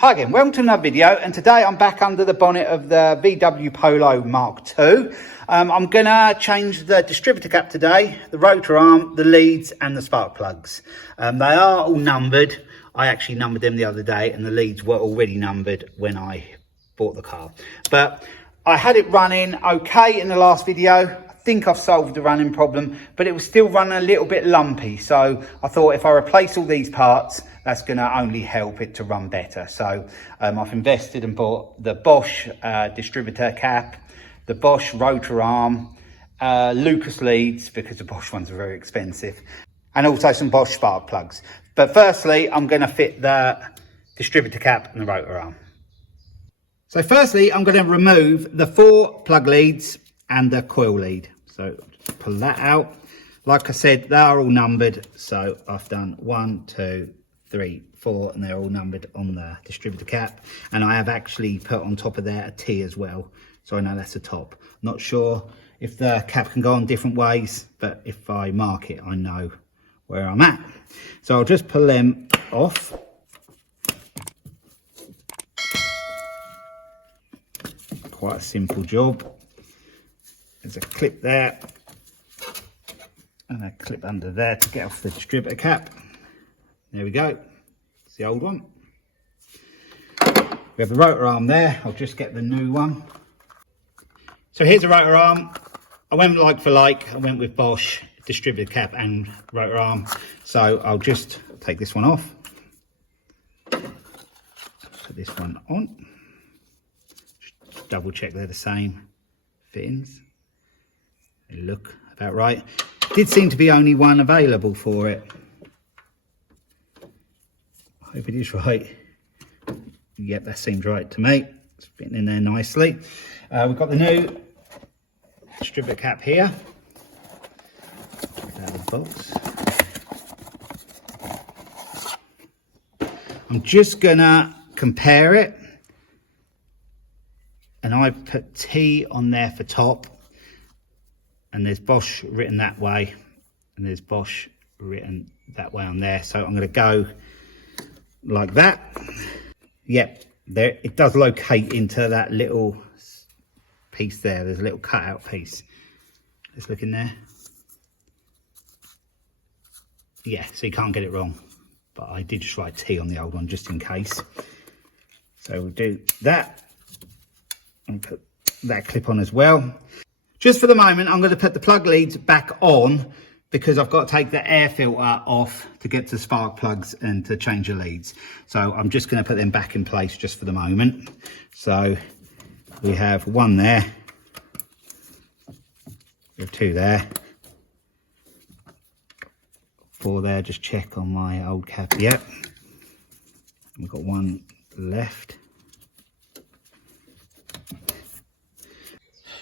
Hi again, welcome to another video, and today I'm back under the bonnet of the VW Polo MK2. I'm gonna change the distributor cap today, the rotor arm, the leads and the spark plugs. They are all numbered. I actually numbered them the other day and the leads were already numbered when I bought the car. But I had it running okay in the last video. I think I've solved the running problem, but it was still running a little bit lumpy. So I thought if I replace all these parts, that's going to only help it to run better. So I've invested and bought the Bosch distributor cap, the Bosch rotor arm, Lucas leads, because the Bosch ones are very expensive, and also some Bosch spark plugs. But firstly, I'm going to fit the distributor cap and the rotor arm. So firstly, I'm going to remove the 4 plug leads and the coil lead. So just pull that out. Like I said, they are all numbered. So I've done 1, 2, 3, 4, and they're all numbered on the distributor cap. And I have actually put on top of there a T as well. So I know that's a top. Not sure if the cap can go on different ways, but if I mark it, I know where I'm at. So I'll just pull them off. Quite a simple job. There's a clip there and a clip under there to get off the distributor cap. There we go. It's the old one. We have the rotor arm there. I'll just get the new one. So here's the rotor arm. I went like for like. I went with Bosch distributor cap and rotor arm. So I'll just take this one off. Put this one on. Just double check they're the same fittings. They look about right. Did seem to be only one available for it. I hope it is right. Yep, that seems right to me. It's fitting in there nicely. We've got the new distributor cap here. Out of the box. I'm just gonna compare it. And I've put T on there for top. And there's Bosch written that way. And there's Bosch written that way on there. So I'm gonna go like that. Yep, there it does locate into that little piece there. There's a little cutout piece. Let's look in there. Yeah, so you can't get it wrong. But I did just write T on the old one just in case. So we'll do that and put that clip on as well. Just for the moment, I'm going to put the plug leads back on because I've got to take the air filter off to get to spark plugs and to change the leads. So I'm just going to put them back in place just for the moment. So we have 1 there. We have 2 there. 4 there, just check on my old cap. Yep. We've got 1 left.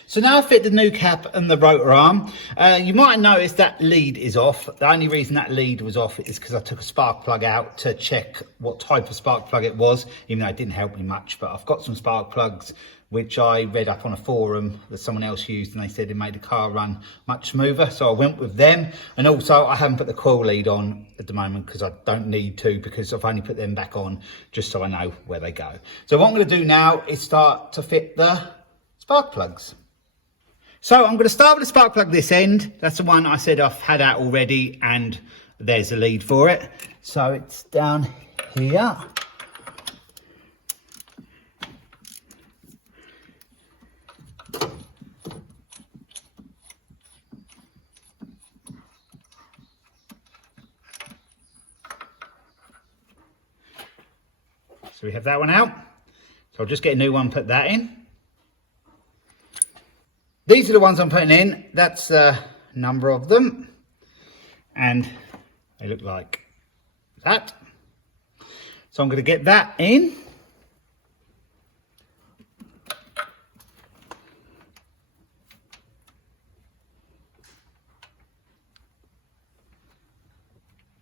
So now I fit the new cap and the rotor arm. You might notice that lead is off. The only reason that lead was off is because I took a spark plug out to check what type of spark plug it was, even though it didn't help me much. But I've got some spark plugs which I read up on a forum that someone else used, and they said it made the car run much smoother. So I went with them. And also I haven't put the coil lead on at the moment because I don't need to, because I've only put them back on just so I know where they go. So what I'm going to do now is start to fit the spark plugs. So I'm going to start with the spark plug this end. That's the one I said I've had out already, and there's a lead for it. So it's down here. So we have that one out. So I'll just get a new one, put that in. These are the ones I'm putting in. That's a number of them. And they look like that. So I'm going to get that in.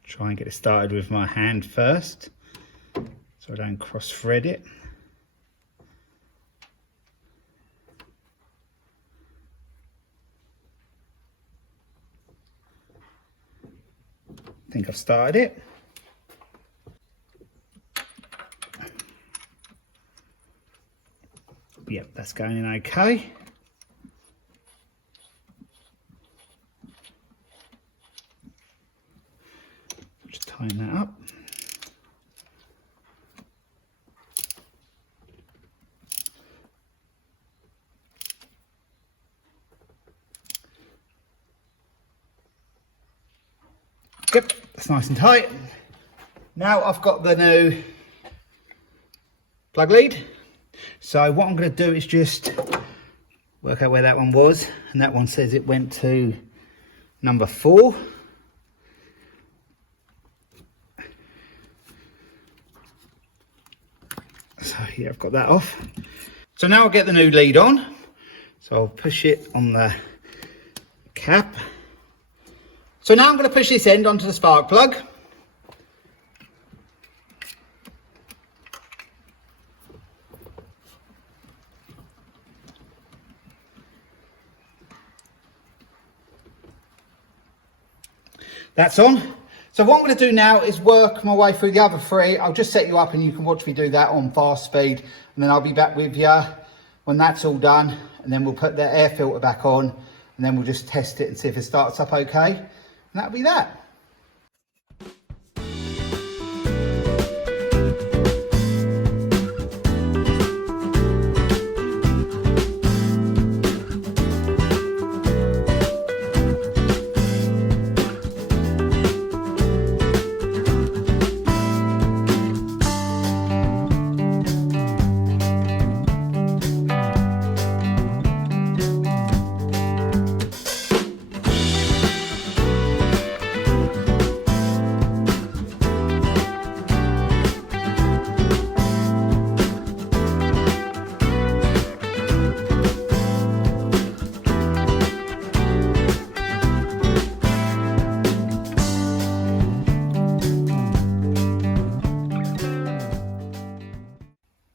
Try and get it started with my hand first, so I don't cross thread it. I think I've started it. Yep, that's going in okay. Just tighten that up. Yep, that's nice and tight. Now I've got the new plug lead. So what I'm going to do is just work out where that one was, and that one says it went to number 4. So yeah, I've got that off. So now I'll get the new lead on. So I'll push it on the cap. So now I'm going to push this end onto the spark plug. That's on. So what I'm going to do now is work my way through the other 3. I'll just set you up and you can watch me do that on fast speed, and then I'll be back with you when that's all done, and then we'll put the air filter back on, and then we'll just test it and see if it starts up okay, and that'll be that.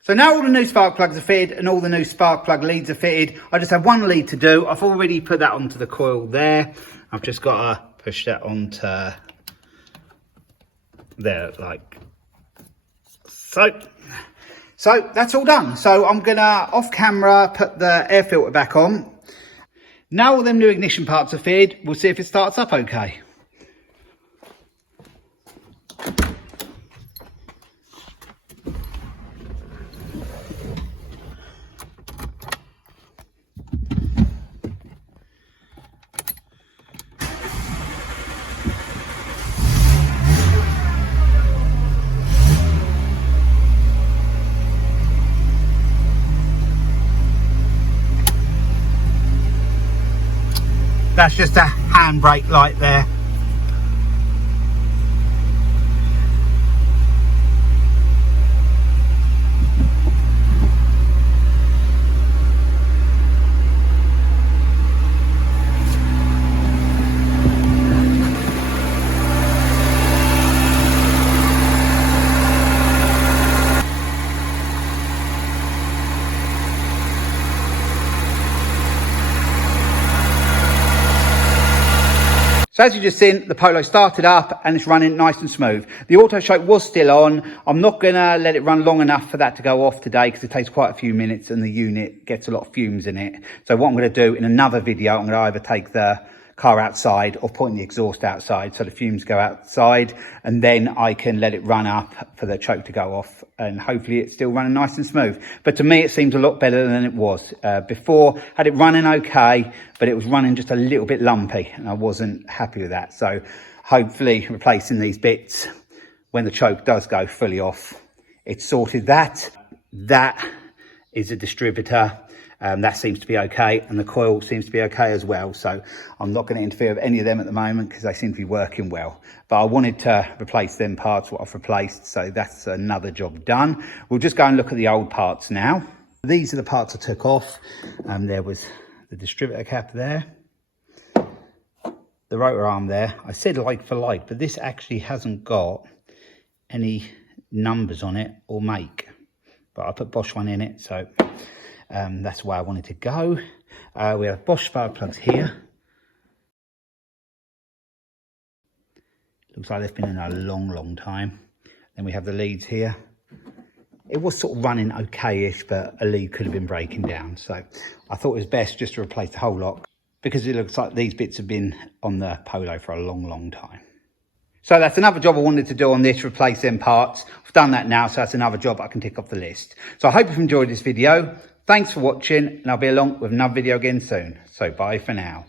So now all the new spark plugs are fitted and all the new spark plug leads are fitted. I just have one lead to do. I've already put that onto the coil there. I've just got to push that onto there like so. So that's all done. So I'm gonna off camera put the air filter back on. Now all them new ignition parts are fitted. We'll see if it starts up okay. That's just a handbrake light there. So as you just seen, the Polo started up and it's running nice and smooth. The auto choke was still on. I'm not gonna let it run long enough for that to go off today because it takes quite a few minutes and the unit gets a lot of fumes in it. So what I'm gonna do in another video, I'm gonna either take the car outside or putting the exhaust outside so the fumes go outside, and then I can let it run up for the choke to go off, and hopefully it's still running nice and smooth. But to me it seems a lot better than it was before. Had it running okay, but it was running just a little bit lumpy and I wasn't happy with that. So hopefully replacing these bits when the choke does go fully off, it's sorted that. That is a distributor. That seems to be okay, and the coil seems to be okay as well. So I'm not going to interfere with any of them at the moment because they seem to be working well. But I wanted to replace them parts, what I've replaced. So that's another job done. We'll just go and look at the old parts now. These are the parts I took off. There was the distributor cap there, the rotor arm there. I said like for like, but this actually hasn't got any numbers on it or make. But I put Bosch one in it, so that's where I wanted to go. We have Bosch spark plugs here. Looks like they've been in a long time. Then we have the leads here. it was sort of running okay-ish, but a lead could have been breaking down. So I thought it was best just to replace the whole lot, because it looks like these bits have been on the Polo for a long time. So that's another job I wanted to do on this, replace them parts. I've done that now, so that's another job I can tick off the list. So I hope you've enjoyed this video. Thanks for watching, and I'll be along with another video again soon. So bye for now.